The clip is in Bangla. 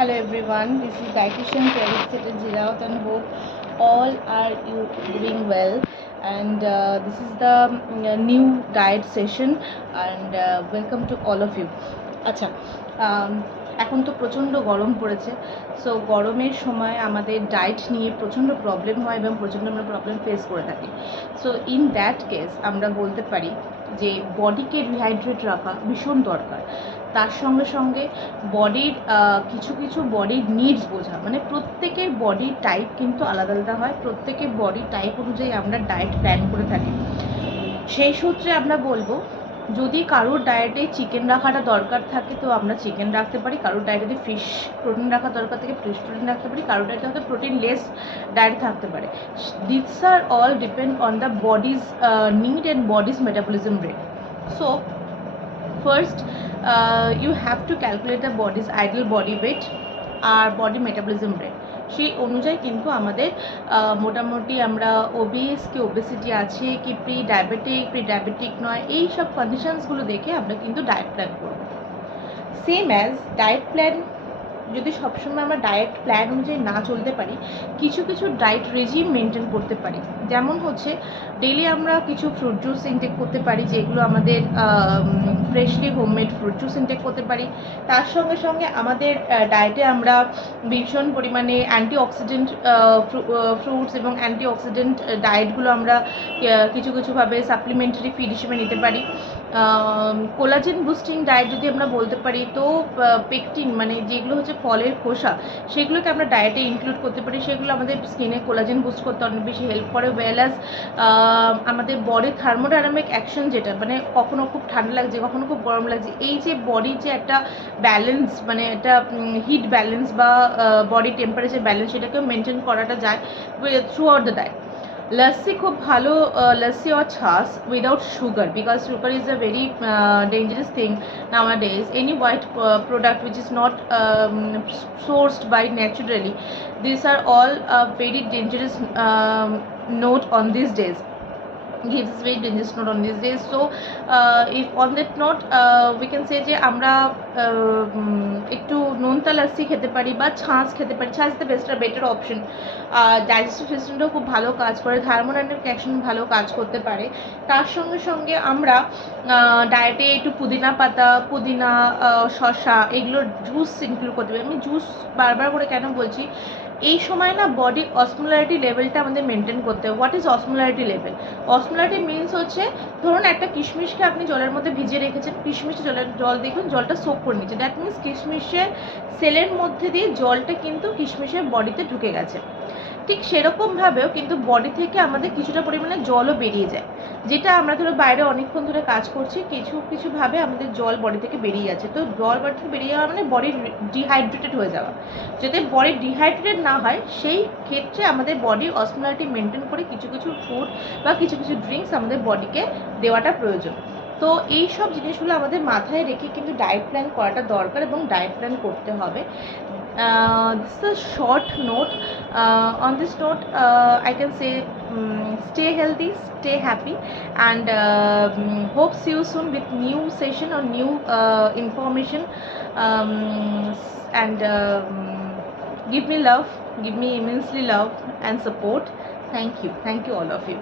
Hello everyone, this is dietitian Terry Jirawat and hope all are you doing well. And this is the new diet session and welcome to all of you. আচ্ছা, এখন তো প্রচণ্ড গরম পড়েছে, সো গরমের সময় আমাদের ডায়েট নিয়ে প্রচণ্ড প্রবলেম হয় এবং প্রচণ্ড আমরা প্রবলেম ফেস করে থাকি। সো ইন দ্যাট কেস আমরা বলতে পারি যে বডিকে রিহাইড্রেট রাখা ভীষণ দরকার। তার সঙ্গে সঙ্গে বডির কিছু কিছু বডির নিডস বোঝা, মানে প্রত্যেকের বডির টাইপ কিন্তু আলাদা আলাদা হয়, প্রত্যেকের বডি টাইপ অনুযায়ী আমরা ডায়েট প্ল্যান করে থাকি। সেই সূত্রে আমরা বলবো, যদি কারোর ডায়েটে চিকেন রাখাটা দরকার থাকে তো আমরা চিকেন রাখতে পারি, কারোর ডায়েটে যদি ফিশ প্রোটিন রাখা দরকার থাকে ফিশ প্রোটিন রাখতে পারি, কারোর ডায়েটে হয়তো প্রোটিন লেস ডায়েট থাকতে পারে। This are all depend on the body's need and body's metabolism rate. So first you have to calculate the body's ideal body weight আর বডি মেটাবলিজম রেট। সেই অনুযায়ী কিন্তু আমাদের মোটামুটি আমরা ওবিএস কি ওবেসিটি আছে কি প্রি ডায়াবেটিক নয়, এই সব কন্ডিশনসগুলো দেখে আমরা কিন্তু ডায়েট প্ল্যান করব। সেম অ্যাজ ডায়েট প্ল্যান, যদি সবসময় আমরা ডায়েট প্ল্যান অনুযায়ী না চলতে পারি, কিছু কিছু ডায়েট রেজিম মেনটেন করতে পারি। যেমন হচ্ছে ডেইলি আমরা কিছু ফ্রুট জুস ইনটেক করতে পারি, যেগুলো আমাদের freshly homemade fruit juice intake করতে পারি। তার সঙ্গে সঙ্গে আমাদের ডায়েটে আমরা ভীষণ পরিমাণে অ্যান্টিঅক্সিডেন্ট ফ্রুটস এবং অ্যান্টিঅক্সিডেন্ট ডায়েটগুলো আমরা কিছু কিছুভাবে সাপ্লিমেন্টারি ফিড হিসেবে নিতে পারি। কোলাজেন বুস্টিং ডায়েট যদি আমরা বলতে পারি, তো পেকটিন মানে যেগুলো হচ্ছে ফলের খোসা, সেগুলোকে আমরা ডায়েটে ইনক্লুড করতে পারি। সেগুলো আমাদের স্কিনে কোলাজেন বুস্ট করতে অনেক বেশি হেল্প করে, ওয়েল অ্যাজ আমাদের বডির থার্মোডাইনামিক অ্যাকশন, যেটা মানে কখনো খুব ঠান্ডা লাগছে কখনো খুব গরম লাগছে, এই যে বডির যে একটা ব্যালেন্স, মানে একটা হিট ব্যালেন্স বা বডি টেম্পারেচার ব্যালেন্স, সেটাকেও মেনটেন করাটা যায় through out the diet. Lassi খুব ভালো, lassi or ছাস without sugar, because sugar is a very dangerous thing nowadays. Any white product which is not sourced by naturally, these are all very dangerous note on these days, gives very dangerous note on these days. So if on that note we can say যে আমরা একটু নোনতা লস্যি খেতে পারি বা ছাঁচ খেতে পারি। ছাঁচ দ্য বেটার অপশন। ডাইজেস্টিভ সিস্টেমটাও খুব ভালো কাজ করে, থার্মোডাইনামিক অ্যাকশন ভালো কাজ করতে পারে। তার সঙ্গে সঙ্গে আমরা ডায়েটে একটু পুদিনা পাতা, পুদিনা, শসা, এগুলোর জুস ইনক্লুড করতে পারি। আমি জুস বারবার করে কেন বলছি, এই সময় না বডি অসমোলারিটি লেভেলটা আমাদের মেনটেন করতে হবে। What is osmolarity level? Osmolarity means হচ্ছে, ধরুন একটা কিশমিশকে আপনি জলের মধ্যে ভিজিয়ে রেখেছেন, কিশমিশে জল দেখুন জলটা সোক করে নিচ্ছে, দ্যাট মিনস কিশমিশের সেলের মধ্যে দিয়ে জলটা কিন্তু কিশমিশের বডিতে ঢুকে গেছে। ঠিক সেরকমভাবেও কিন্তু বডি থেকে আমাদের কিছুটা পরিমাণে জলও বেরিয়ে যায়, যেটা আমরা ধরো বাইরে অনেকক্ষণ ধরে কাজ করছি, কিছুভাবে আমাদের জল বডি থেকে বেরিয়ে যাচ্ছে। তো জল বডি থেকে বেরিয়ে যাওয়া মানে বডি ডিহাইড্রেটেড হয়ে যাওয়া। যাতে বডি ডিহাইড্রেটেড না হয়, সেই ক্ষেত্রে আমাদের বডি অসমোলারিটি মেনটেন করে কিছু কিছু ফুড বা কিছু কিছু ড্রিঙ্কস আমাদের বডিকে দেওয়াটা প্রয়োজন। তো এই সব জিনিসগুলো আমাদের মাথায় রেখে কিন্তু ডায়েট প্ল্যান করাটা দরকার এবং ডায়েট প্ল্যান করতে হবে। This is a short note. On this note, I can say stay healthy, stay happy, and hope see you soon with new session or new information. And give me love, give me immensely love and support. Thank you all of you.